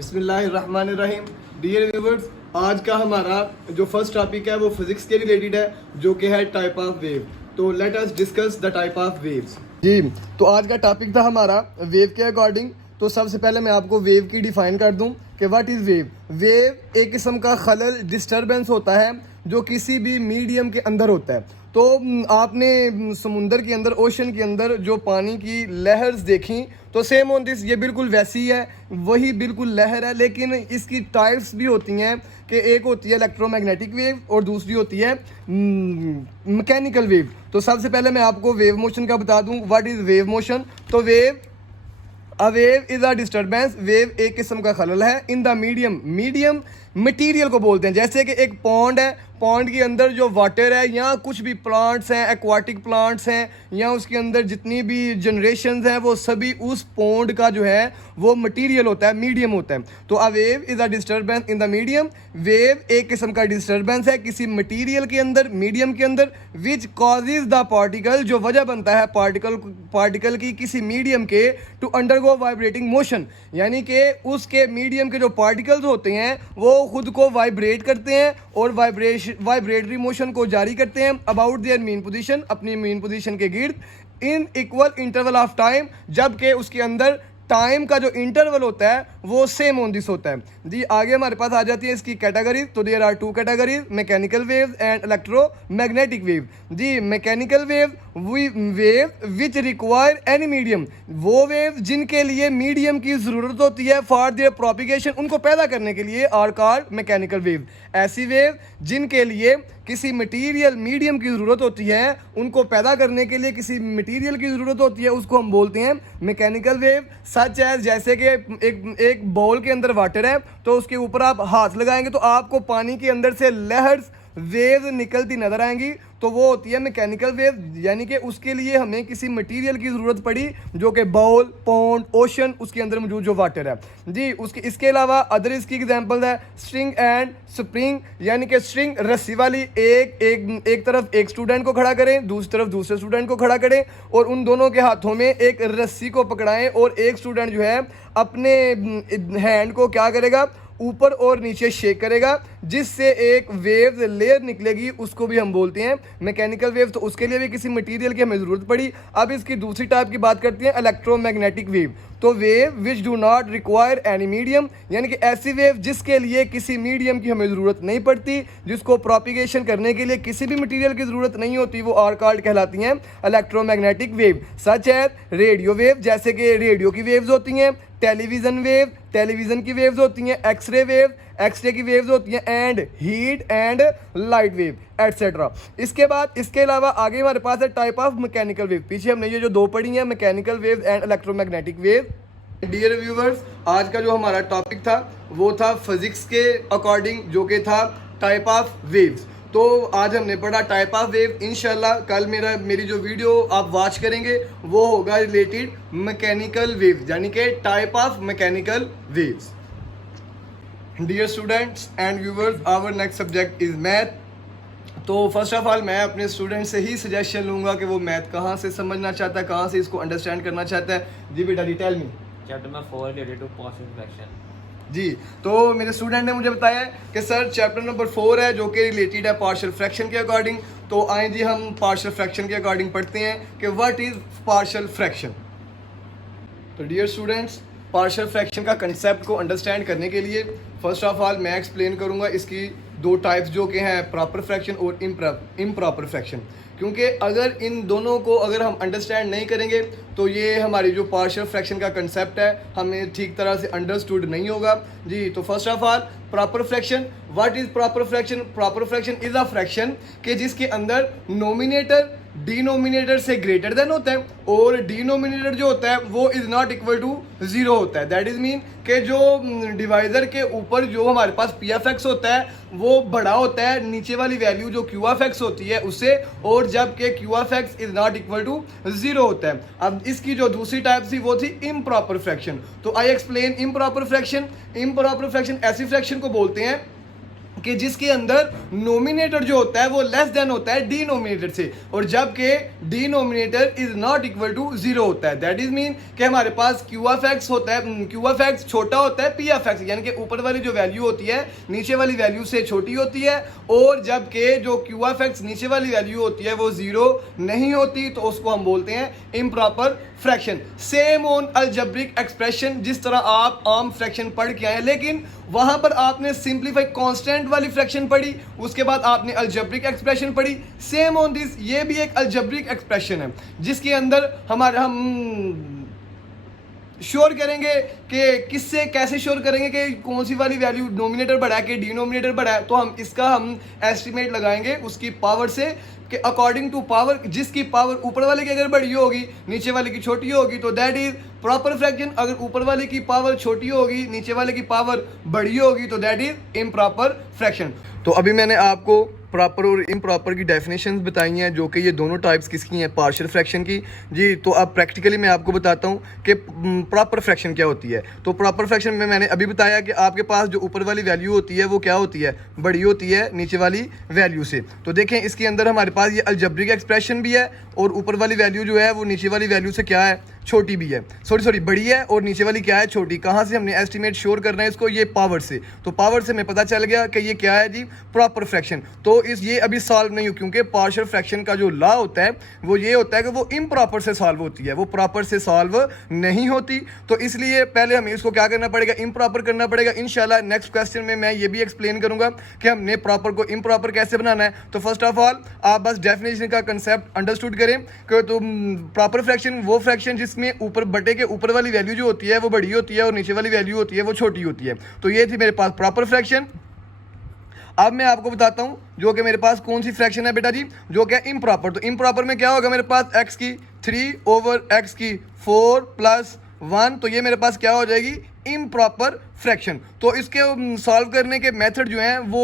बिस्मिल्लाहिर्रहमानिर्रहीम। Dear viewers, आज का हमारा जो फर्स्ट टॉपिक है वो फिजिक्स के रिलेटेड है, जो कि है टाइप ऑफ वेव। तो let us discuss the type of waves. जी, तो आज का टॉपिक था हमारा वेव के अकॉर्डिंग। तो सबसे पहले मैं आपको वेव की डिफाइन कर दूं कि व्हाट इज़ वेव। वेव एक किस्म का खलल डिस्टरबेंस होता है जो किसी भी मीडियम के अंदर होता है। तो आपने समुंदर के अंदर, ओशन के अंदर जो पानी की लहर्स देखी, तो सेम ऑन दिस ये बिल्कुल वैसी है, वही बिल्कुल लहर है। लेकिन इसकी टाइप्स भी होती हैं कि एक होती है इलेक्ट्रोमैग्नेटिक वेव और दूसरी होती है मैकेनिकल वेव। तो सबसे पहले मैं आपको वेव मोशन का बता दूं व्हाट इज़ वेव मोशन। तो a wave is a disturbance. Wave एक किस्म का खलल है in the medium. Medium material को बोलते हैं। जैसे कि एक पॉन्ड है, पॉन्ड के अंदर जो वाटर है, या कुछ भी प्लांट्स हैं, एक्वाटिक प्लांट्स हैं, या उसके अंदर जितनी भी जनरेशंस हैं, वो सभी उस पॉन्ड का जो है वो मटीरियल होता है, मीडियम होता है। तो a wave is a disturbance in the medium. Wave एक किस्म का डिस्टर्बेंस है किसी मटीरियल के अंदर, मीडियम के अंदर, विच कॉजेज द पार्टिकल, जो वजह बनता है पार्टिकल की किसी मीडियम के टू अंडरगो वाइब्रेटिंग मोशन। यानी कि उसके मीडियम के जो पार्टिकल्स होते हैं वो खुद को वाइब्रेट करते हैं और वाइब्रेटरी मोशन को जारी करते हैं अबाउट देयर मीन पोजीशन, अपनी मीन पोजीशन के गिर्द, in equal interval of time, जबकि उसके अंदर टाइम का जो इंटरवल होता है वो सेम ऑन दिस होता है। जी, आगे हमारे पास आ जाती है इसकी कैटेगरीज। तो there are two categories, mechanical wave and electromagnetic wave. जी, mechanical wave which require any medium, वो वेव जिनके लिए मीडियम की ज़रूरत होती है फॉर देयर प्रोपिगेशन, उनको पैदा करने के लिए, आर कॉल्ड मैकेनिकल वेव। ऐसी वेव जिनके लिए किसी मटीरियल मीडियम की ज़रूरत होती है, उनको पैदा करने के लिए किसी मटीरियल की ज़रूरत होती है, उसको हम बोलते हैं मैकेनिकल वेव। सच है, जैसे कि एक बाउल के अंदर वाटर है, तो उसके ऊपर आप हाथ लगाएंगे तो आपको पानी के अंदर से लहर्स, वेव निकलती नजर आएंगी, तो वो होती है मैकेनिकल वेव। यानी कि उसके लिए हमें किसी मटेरियल की ज़रूरत पड़ी, जो कि बाउल, पॉन्ड, ओशन, उसके अंदर मौजूद जो वाटर है। जी, इसके अलावा अदर इसकी एग्जांपल है स्ट्रिंग एंड स्प्रिंग। यानी कि स्ट्रिंग रस्सी वाली, एक तरफ एक स्टूडेंट को खड़ा करें, दूसरी तरफ दूसरे स्टूडेंट को खड़ा करें, और उन दोनों के हाथों में एक रस्सी को पकड़ाएं, और एक स्टूडेंट जो है अपने हैंड को क्या करेगा, ऊपर और नीचे शेक करेगा, जिससे एक वेव लेयर निकलेगी, उसको भी हम बोलते हैं मैकेनिकल वेव। तो उसके लिए भी किसी मटेरियल की हमें ज़रूरत पड़ी। अब इसकी दूसरी टाइप की बात करते हैं, इलेक्ट्रोमैग्नेटिक वेव। तो wave which do not require any medium, यानी कि ऐसी वेव जिसके लिए किसी मीडियम की हमें ज़रूरत नहीं पड़ती, जिसको प्रोपिगेशन करने के लिए किसी भी मटेरियल की ज़रूरत नहीं होती, वो आर कॉल्ड कहलाती हैं इलेक्ट्रोमैग्नेटिक वेव। सच है रेडियो वेव, जैसे कि रेडियो की वेव्स होती हैं, टेलीविज़न वेव, टेलीविज़न की वेव्स होती हैं, एक्सरे वेव, एक्सरे की वेव्स होती हैं, and heat and light wave etcetera. इसके बाद इसके अलावा आगे हमारे पास है टाइप ऑफ मैकेनिकल वेव। पीछे हमने ये जो दो पढ़ी हैं, mechanical wave and electromagnetic wave. Dear viewers, आज का जो हमारा टॉपिक था वो था फिजिक्स के अकॉर्डिंग, जो कि था टाइप ऑफ वेव्स। तो आज हमने पढ़ा टाइप ऑफ वेव। इंशाल्लाह कल मेरी जो वीडियो आप वॉच करेंगे वो होगा रिलेटेड मैकेनिकल वेव, यानी कि type of mechanical waves. Dear students and viewers, our next subject is math. तो फर्स्ट ऑफ ऑल मैं अपने स्टूडेंट से ही सजेशन लूँगा कि वो मैथ कहाँ से समझना चाहता है, कहाँ से इसको अंडरस्टैंड करना चाहता है। जी बेटा, जी tell me. Chapter number 4 related to partial fraction. जी, तो मेरे स्टूडेंट ने मुझे बताया कि सर चैप्टर नंबर 4 है जो कि रिलेटेड है पार्शियल फ्रैक्शन के अकॉर्डिंग। तो आए जी हम पार्शियल फ्रैक्शन के अकॉर्डिंग पढ़ते हैं कि व्हाट इज़ पार्शियल फ्रैक्शन। तो डियर स्टूडेंट्स, पार्शियल फ्रैक्शन का कंसेप्ट को अंडरस्टैंड करने के लिए फर्स्ट ऑफ ऑल मैं एक्सप्लेन करूंगा इसकी दो टाइप्स, जो कि हैं प्रॉपर फ्रैक्शन और इम्प्रॉपर फ्रैक्शन। क्योंकि अगर इन दोनों को अगर हम अंडरस्टैंड नहीं करेंगे तो ये हमारी जो पार्शियल फ्रैक्शन का कंसेप्ट है हमें ठीक तरह से अंडरस्टूड नहीं होगा। जी, तो first of all proper fraction. What is proper fraction? Proper fraction is a fraction कि जिसके अंदर नोमिनेटर डिनोमिनेटर से ग्रेटर देन होता है, और डिनोमिनेटर जो होता है वो इज नॉट इक्वल टू 0 होता है। दैट इज मीन कि जो डिवाइजर के ऊपर जो हमारे पास पी एफ एक्स होता है वो बड़ा होता है नीचे वाली वैल्यू जो क्यू एफ एक्स होती है उससे, और जबकि q f x is not equal to 0 होता है। अब इसकी जो दूसरी टाइप थी वो थी इम्प्रॉपर फ्रैक्शन। तो I explain improper fraction. Improper fraction ऐसी फ्रैक्शन को बोलते हैं कि जिसके अंदर नोमिनेटर जो होता है वो लेस देन होता है डिनोमिनेटर से, और जबकि denominator is not equal to 0 होता है। दैट इज मीन कि हमारे पास क्यू ऑफ एक्स होता है, क्यू ऑफ एक्स छोटा होता है पी ऑफ एक्स, यानी कि ऊपर वाली जो वैल्यू होती है नीचे वाली वैल्यू से छोटी होती है, और जबकि जो क्यू ऑफ एक्स नीचे वाली वैल्यू होती है वो 0 नहीं होती, तो उसको हम बोलते हैं improper fraction. Same on algebraic expression, जिस तरह आप आम फ्रैक्शन पढ़ के आए, लेकिन वहां पर आपने सिंप्लीफाई कांस्टेंट वाली फ्रैक्शन पढ़ी, उसके बाद आपने अलजेब्रिक एक्सप्रेशन पढ़ी। सेम ऑन दिस, ये भी एक अलजेब्रिक एक्सप्रेशन है जिसके अंदर हम श्योर करेंगे कि किससे कैसे श्योर करेंगे कि कौन सी वाली वैल्यू नोमिनेटर बढ़ा है कि डिनोमिनेटर बढ़ा है, तो हम एस्टिमेट लगाएंगे उसकी पावर से कि अकॉर्डिंग टू पावर, जिसकी पावर ऊपर वाले की अगर बड़ी होगी नीचे वाले की छोटी होगी तो दैट इज प्रॉपर फ्रैक्शन। अगर ऊपर वाले की पावर छोटी होगी नीचे वाले की पावर बड़ी होगी तो दैट इज इम्प्रॉपर फ्रैक्शन। तो अभी मैंने आपको प्रॉपर और इम्प्रॉपर की डेफिनेशंस बताई हैं, जो कि ये दोनों टाइप्स किसकी हैं, पार्शियल फ्रैक्शन की जी। तो अब प्रैक्टिकली मैं आपको बताता हूँ कि प्रॉपर फ्रैक्शन क्या होती है। तो प्रॉपर फ्रैक्शन में मैंने अभी बताया कि आपके पास जो ऊपर वाली वैल्यू होती है वो क्या होती है, बड़ी होती है नीचे वाली वैल्यू से। तो देखें इसके अंदर हमारे पास ये अलजेब्रिक एक्सप्रेशन भी है, और ऊपर वाली वैल्यू जो है वो नीचे वाली वैल्यू से क्या है, छोटी भी है, सॉरी बड़ी है, और नीचे वाली क्या है, छोटी। कहाँ से हमने एस्टिमेट श्योर करना है इसको, ये पावर से। तो पावर से हमें पता चल गया कि ये क्या है जी, प्रॉपर फ्रैक्शन। तो ये अभी सॉल्व नहीं हो, क्योंकि पार्शियल फ्रैक्शन का जो लॉ होता है वो ये होता है कि वो इम्प्रॉपर से सॉल्व होती है, वो प्रॉपर से सॉल्व नहीं होती। तो इसलिए पहले हमें इसको क्या करना पड़ेगा, इम्प्रॉपर करना पड़ेगा। इंशाल्लाह नेक्स्ट क्वेश्चन में मैं ये भी एक्सप्लेन करूंगा कि हमने प्रॉपर को इम्प्रॉपर कैसे बनाना है। तो फर्स्ट ऑफ ऑल आप बस डेफिनेशन का कंसेप्ट अंडरस्टूड करें कि तो प्रॉपर फ्रैक्शन वो फ्रैक्शन जिसमें ऊपर बटे के ऊपर वाली वैल्यू जो होती है वो बड़ी होती है और नीचे वाली वैल्यू होती है वो छोटी होती है। तो ये थी मेरे पास प्रॉपर फ्रैक्शन। अब मैं आपको बताता हूं जो कि मेरे पास कौन सी फ्रैक्शन है बेटा जी, जो कि इम्प्रॉपर। तो इम्प्रॉपर में क्या होगा, मेरे पास x की 3 ओवर x की 4 प्लस 1, तो ये मेरे पास क्या हो जाएगी, इम्प्रॉपर फ्रैक्शन। तो इसके सॉल्व करने के मेथड जो हैं वो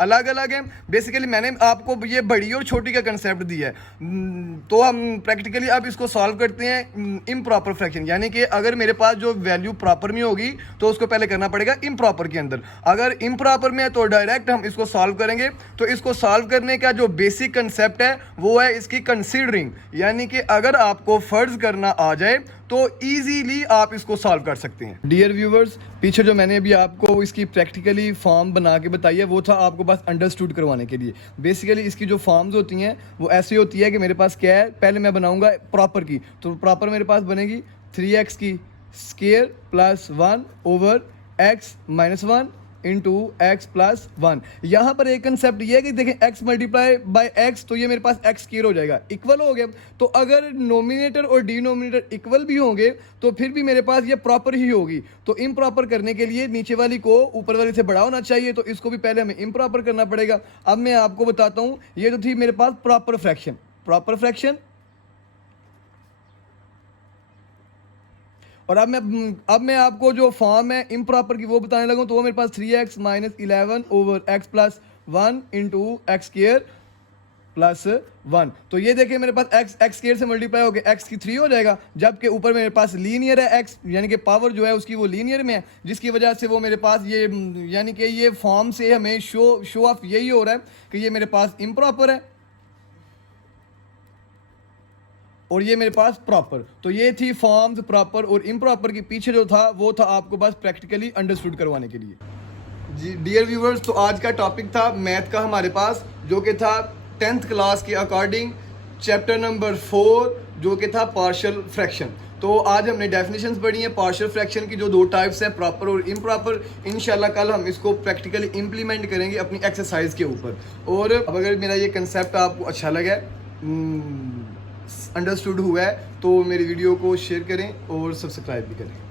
अलग अलग हैं। बेसिकली मैंने आपको ये बड़ी और छोटी का कंसेप्ट दिया है, तो हम प्रैक्टिकली अब इसको सॉल्व करते हैं इम्प्रॉपर फ्रैक्शन। यानी कि अगर मेरे पास जो वैल्यू प्रॉपर में होगी तो उसको पहले करना पड़ेगा इम्प्रॉपर के अंदर, अगर इम्प्रॉपर में है तो डायरेक्ट हम इसको सॉल्व करेंगे। तो इसको सॉल्व करने का जो बेसिक कंसेप्ट है वो है इसकी कंसीडरिंग, यानी कि अगर आपको फर्ज करना आ जाए तो इजीली आप इसको सॉल्व कर सकते हैं। डियर व्यूवर्स, पीछे जो मैंने अभी आपको इसकी प्रैक्टिकली फॉर्म बना के बताई है वो था आपको बस अंडरस्टूड करवाने के लिए। बेसिकली इसकी जो फॉर्म्स होती हैं वो ऐसी होती है कि मेरे पास क्या है, पहले मैं बनाऊंगा प्रॉपर की। तो प्रॉपर मेरे पास बनेगी 3x की square plus 1 over x minus 1 into x plus 1। यहाँ पर एक कंसेप्ट ये है कि देखें x मल्टीप्लाई बाय x, तो ये मेरे पास x स्क्वायर हो जाएगा, इक्वल हो गया। तो अगर नोमिनेटर और डिनोमिनेटर इक्वल भी होंगे तो फिर भी मेरे पास ये प्रॉपर ही होगी। तो इम्प्रॉपर करने के लिए नीचे वाली को ऊपर वाली से बड़ा होना चाहिए, तो इसको भी पहले हमें इम्प्रॉपर करना पड़ेगा। अब मैं आपको बताता हूँ, ये जो थी मेरे पास प्रॉपर फ्रैक्शन, प्रॉपर फ्रैक्शन। और अब मैं आपको जो फॉर्म है इम्प्रॉपर की वो बताने लगा, तो वो मेरे पास 3x minus 11 over x plus 1 into x square plus 1। तो ये देखिए मेरे पास x स्क्वायर से मल्टीप्लाई होकर x की 3 हो जाएगा, जबकि ऊपर मेरे पास लीनियर है x, यानी कि पावर जो है उसकी वो लीनियर में है, जिसकी वजह से वो मेरे पास ये यानी कि ये फॉर्म से हमें शो ऑफ यही हो रहा है कि ये मेरे पास इम्प्रॉपर है और ये मेरे पास प्रॉपर। तो ये थी फॉर्म्स प्रॉपर और इम्प्रॉपर के पीछे जो था वो था आपको बस प्रैक्टिकली अंडरस्टूड करवाने के लिए। जी डियर व्यूवर्स, तो आज का टॉपिक था मैथ का हमारे पास, जो कि था 10th क्लास के अकॉर्डिंग चैप्टर नंबर 4, जो कि था पार्शियल फ्रैक्शन। तो आज हमने डेफिनेशंस पढ़ी हैं पार्शियल फ्रैक्शन की, जो 2 टाइप्स हैं, प्रॉपर और इम्प्रॉपर। इंशाल्लाह कल हम इसको प्रैक्टिकली इम्प्लीमेंट करेंगे अपनी एक्सरसाइज के ऊपर। और अब अगर मेरा ये कंसेप्ट आपको अच्छा लगा, अंडरस्टूड हुआ है, तो मेरी वीडियो को शेयर करें और सब्सक्राइब भी करें।